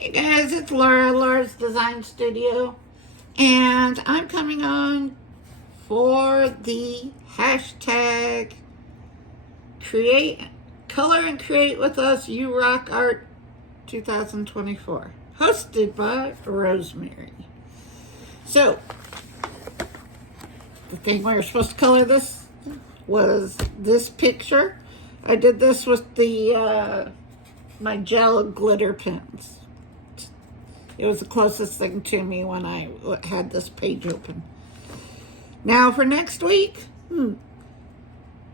Hey guys, it's Laura, Laura's Design Studio, and I'm coming on for the hashtag create, color and create with us, You Rock Art 2024, hosted by Rosemary. So, the thing we were supposed to color this was this picture. I did this with the my gel glitter pens. It was the closest thing to me when I had this page open. Now for next week,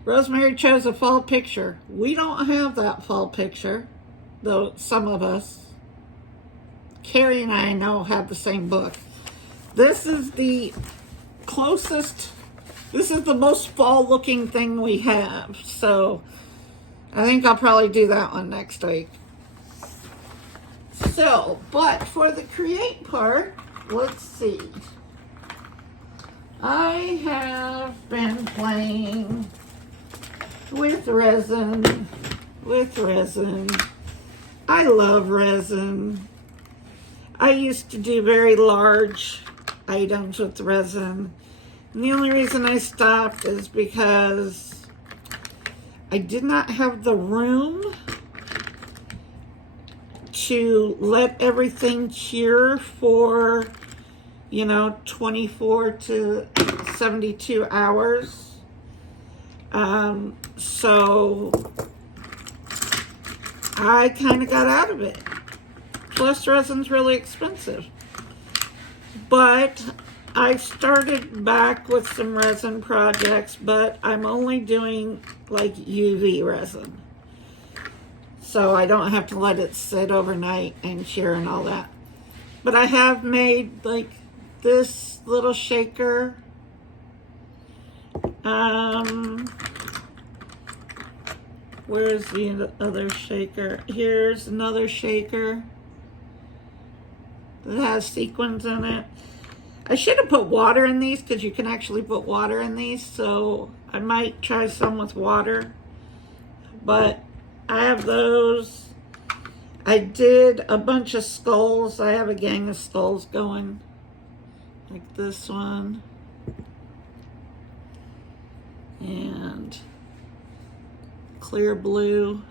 Rosemary chose a fall picture. We don't have that fall picture, though some of us. Carrie and I know have the same book. This is the closest, this is the most fall looking thing we have. So I think I'll probably do that one next week. So, but for the create part, let's see. I have been playing with resin, I love resin. I used to do very large items with resin. And the only reason I stopped is because I did not have the room to let everything cure for, 24 to 72 hours. So I kind of got out of it. Plus resin's really expensive. But I started back with some resin projects, but I'm only doing like UV resin. So I don't have to let it sit overnight and cure and all that. But I have made like this little shaker. Where's the other shaker? Here's another shaker that has sequins in it. I should have put water in these because you can actually put water in these. So I might try some with water. But I have those. I did a bunch of skulls. I have a gang of skulls going. Like this one. And clear blue.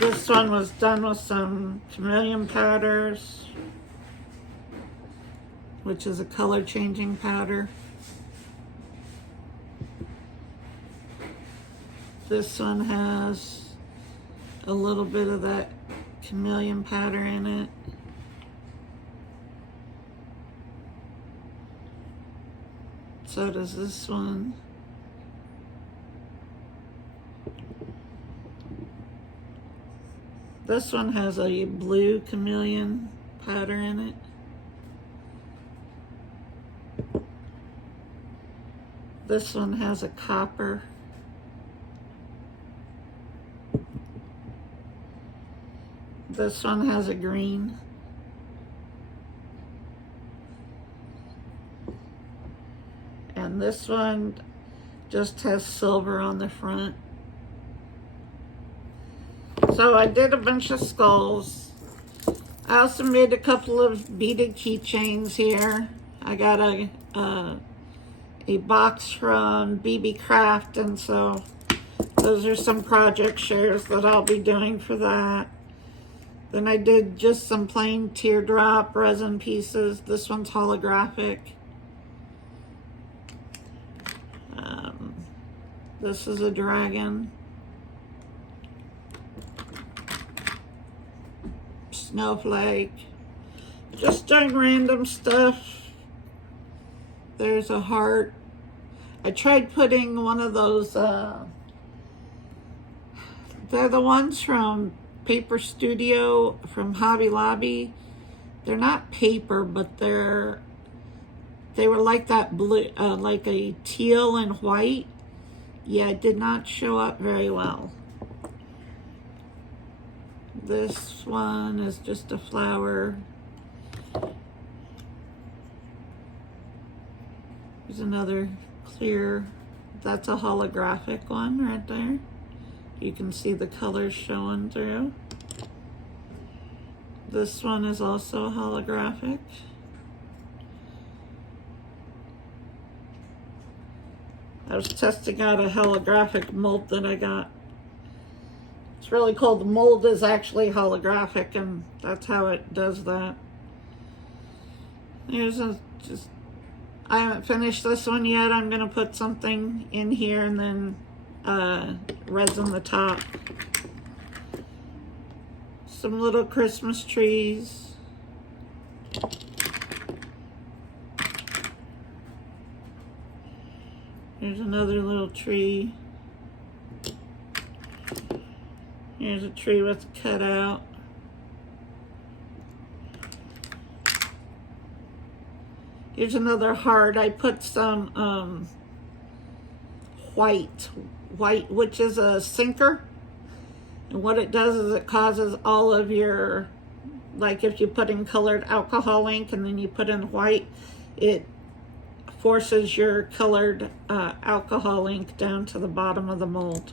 This one was done with some chameleon powders, which is a color changing powder. This one has a little bit of that chameleon powder in it. So does this one. This one has a blue chameleon powder in it. This one has a copper. This one has a green. And this one just has silver on the front. So I did a bunch of skulls. I also made a couple of beaded keychains here. I got a box from BB Craft, and so those are some project shares that I'll be doing for that. Then I did just some plain teardrop resin pieces. This one's holographic. This is a dragon. Snowflake. Just doing random stuff. There's a heart. I tried putting one of those, they're the ones from Paper Studio from Hobby Lobby. They're not paper, but they were like that blue, like a teal and white. Yeah, it did not show up very well. This one is just a flower. There's another clear, that's a holographic one right there. You can see the colors showing through. This one is also holographic. I was testing out a holographic mold that I got. It's really cool. The mold is actually holographic, and that's how it does that. Here's I haven't finished this one yet. I'm gonna put something in here and then resin the top. Some little Christmas trees. Here's another little tree. Here's a tree with a cutout. Here's another heart. I put some white, which is a sinker. And what it does is it causes all of your, like if you put in colored alcohol ink and then you put in white, it forces your colored alcohol ink down to the bottom of the mold.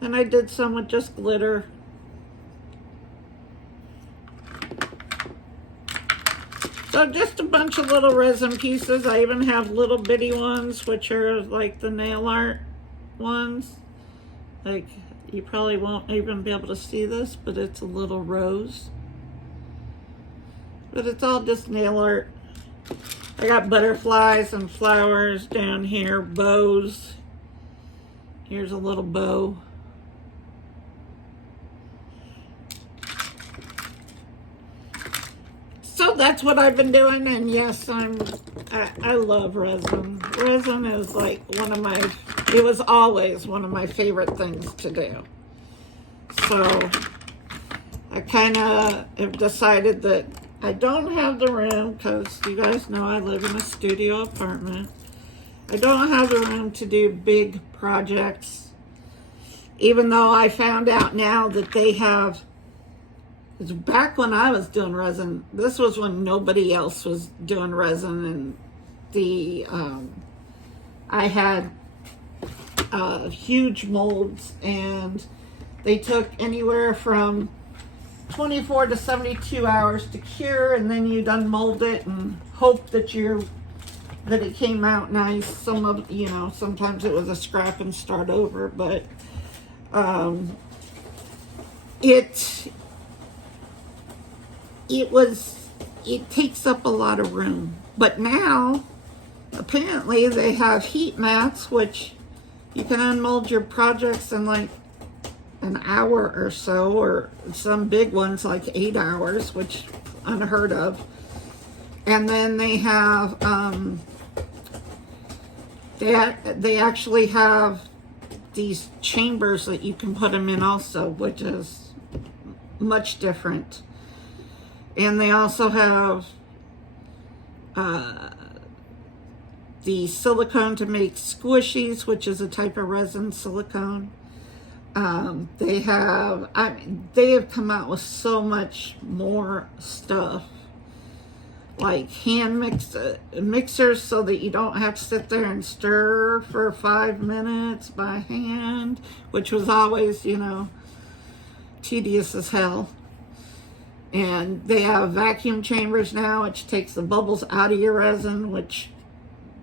And I did some with just glitter. So just a bunch of little resin pieces. I even have little bitty ones, which are like the nail art ones. Like, you probably won't even be able to see this, but it's a little rose. But it's all just nail art. I got butterflies and flowers down here, bows. Here's a little bow. So that's what I've been doing, and yes, I love resin. Resin is like it was always one of my favorite things to do. So I kind of have decided that I don't have the room, because you guys know I live in a studio apartment. I don't have the room to do big projects, even though I found out now that they have. It's back when I was doing resin. This was when nobody else was doing resin, and I had huge molds, and they took anywhere from 24 to 72 hours to cure, and then you'd unmold it and hope that it came out nice. Sometimes it was a scrap and start over, but it takes up a lot of room. But now, apparently, they have heat mats, which you can unmold your projects in like an hour or so, or some big ones like 8 hours, which unheard of. And then they have, they actually have these chambers that you can put them in also, which is much different. And they also have the silicone to make squishies, which is a type of resin silicone. They have come out with so much more stuff, like hand mixers, so that you don't have to sit there and stir for 5 minutes by hand, which was always, tedious as hell. And they have vacuum chambers now, which takes the bubbles out of your resin, which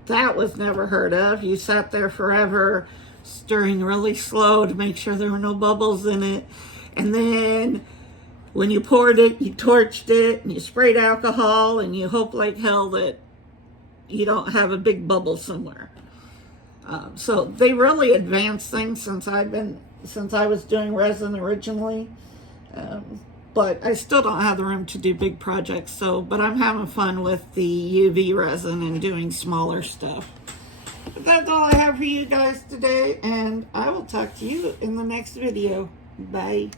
that was never heard of. You sat there forever stirring really slow to make sure there were no bubbles in it. And then when you poured it, you torched it and you sprayed alcohol, and you hope like hell that you don't have a big bubble somewhere. So they really advanced things since I was doing resin originally. But I still don't have the room to do big projects, but I'm having fun with the UV resin and doing smaller stuff. But that's all I have for you guys today, and I will talk to you in the next video. Bye.